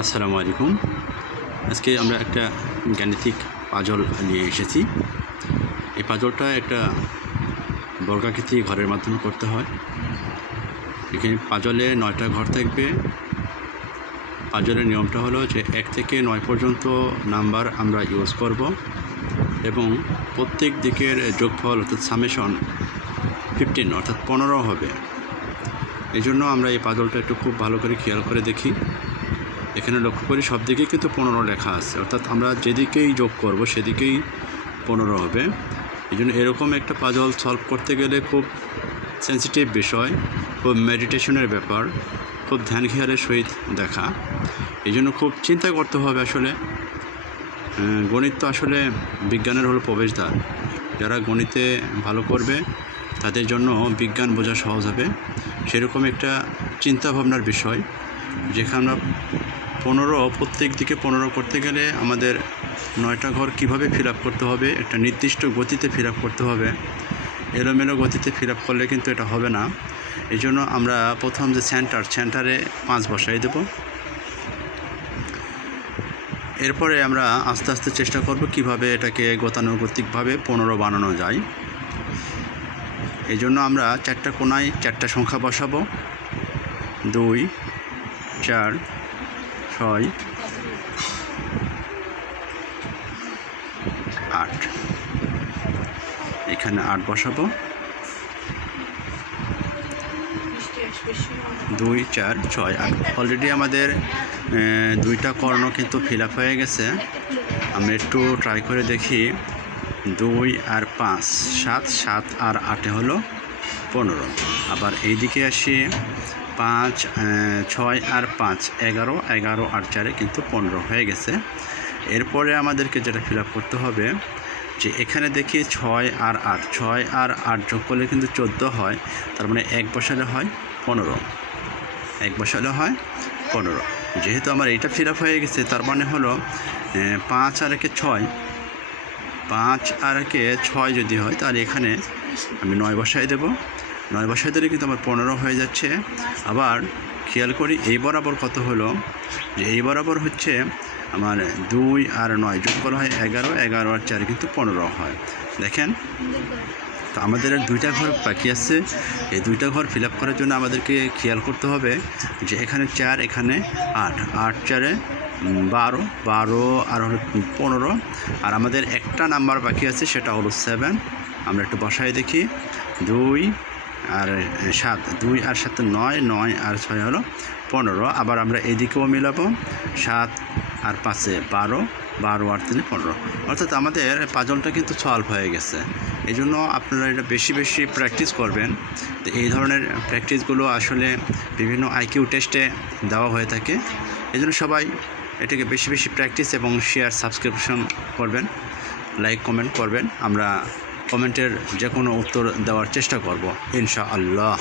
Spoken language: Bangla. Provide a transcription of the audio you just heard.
আসসালামু আলাইকুম। আজকে আমরা একটা গাণিতিক পাজল নিয়ে এসেছি। এই পাজলটা একটা বর্গাকৃতি ঘরের মাধ্যমে করতে হয়। এখানে পাজলে 9টা ঘর থাকবে। পাজলের নিয়মটা হলো যে 1 থেকে 9 পর্যন্ত নাম্বার আমরা ইউজ করব এবং প্রত্যেক দিকের যোগফল অর্থাৎ সামেশন 15 অর্থাৎ 15 হবে। এই জন্য আমরা এই পাজলটা একটু খুব ভালো করে খেয়াল করে দেখি। এখানে লক্ষ্য করি সব দিকেই কিন্তু 15 লেখা আছে, অর্থাৎ আমরা যেদিকেই যোগ করব সেদিকেই 15 হবে। এই জন্য এরকম একটা পাজল সলভ করতে গেলে খুব সেন্সিটিভ বিষয়, খুব মেডিটেশনের ব্যাপার, খুব ধ্যান খেয়ালের সহিত দেখা। এই জন্য খুব চিন্তা করতে হবে। আসলে গণিত তো আসলে বিজ্ঞানের হলো প্রবেশদ্বার। যারা গণিতে ভালো করবে তাদের জন্য বিজ্ঞান বোঝা সহজ হবে। সেরকম একটা চিন্তাভাবনার বিষয়, যেখানে আমরা 15 প্রত্যেক দিকে 15 করতে গেলে আমাদের 9টা ঘর কীভাবে ফিল আপ করতে হবে, একটা নির্দিষ্ট গতিতে ফিল আপ করতে হবে। এলোমেলো গতিতে ফিল আপ করলে কিন্তু এটা হবে না। এই জন্য আমরা প্রথম যে সেন্টারে 5 বসাই দেব। এরপরে আমরা আস্তে আস্তে চেষ্টা করব কিভাবে এটাকে গতানুগতিকভাবে 15 বানানো যায়। এই জন্য আমরা 4টা কোণায় 4টা সংখ্যা বসাবো। 2, 4, 6, 8। এখানে 8 বসাবো। 2, 4, 6, 8। অলরেডি আমাদের 2টা কর্ণ কিন্তু ফিল আপ হয়ে গেছে। আমরা একটু ট্রাই করে দেখি। 2 আর 5 7, 7 আর 8 হলো 15। আবার এইদিকে আসি, 5, 6 আর 5 11, 11 আর 4 কিন্তু 15 হয়ে গেছে। এরপরে আমাদেরকে যেটা ফিল আপ করতে হবে, যে এখানে দেখি 6 আর 8, 6 আর 8 যোগ করলে কিন্তু 14 হয়। তার মানে 1 বসালে হয় 15, 1 বসালে হয় 15। যেহেতু আমার এইটা ফিল আপ হয়ে গেছে, তার মানে হলো 5 আর 1 6, 5 আর 1 6 যদি হয়, তাহলে এখানে আমি 9 বসাই দেব। 9 বসাই দিলে কিন্তু আমার 15 হয়ে যাচ্ছে। আবার খেয়াল করি এই বরাবর কত হলো, যে এই বরাবর হচ্ছে আমার 2 আর 9 যোগ করা হয় 11, 11 আর 4 কিন্তু 15 হয়। দেখেন, তো আমাদের 2টা ঘর বাকি আছে। এই 2টা ঘর ফিল আপ করার জন্য আমাদেরকে খেয়াল করতে হবে যে এখানে 4, এখানে 8, 8 4 12, 12 আর হলো 15। আর আমাদের একটা নাম্বার বাকি আছে, সেটা হলো 7। আমরা একটু বসায় দেখি। 2 আর 7, 2 আর 7 9, 9 আর 6 হলো 15। আবার আমরা এদিকেও মিলাবো, 7 আর 5 12, 12 আর 3 15। অর্থাৎ আমাদের পাজলটা কিন্তু সলভ হয়ে গেছে। এই জন্য আপনারা এটা বেশি বেশি প্র্যাকটিস করবেন। তো এই ধরনের প্র্যাকটিসগুলো আসলে বিভিন্ন আইকিউ টেস্টে দেওয়া হয়ে থাকে। এই জন্য সবাই এটাকে বেশি বেশি প্র্যাকটিস এবং শেয়ার, সাবস্ক্রিপশন করবেন, লাইক, কমেন্ট করবেন। আমরা কমেন্টের যে কোনো উত্তর দেওয়ার চেষ্টা করব ইনশাআল্লাহ।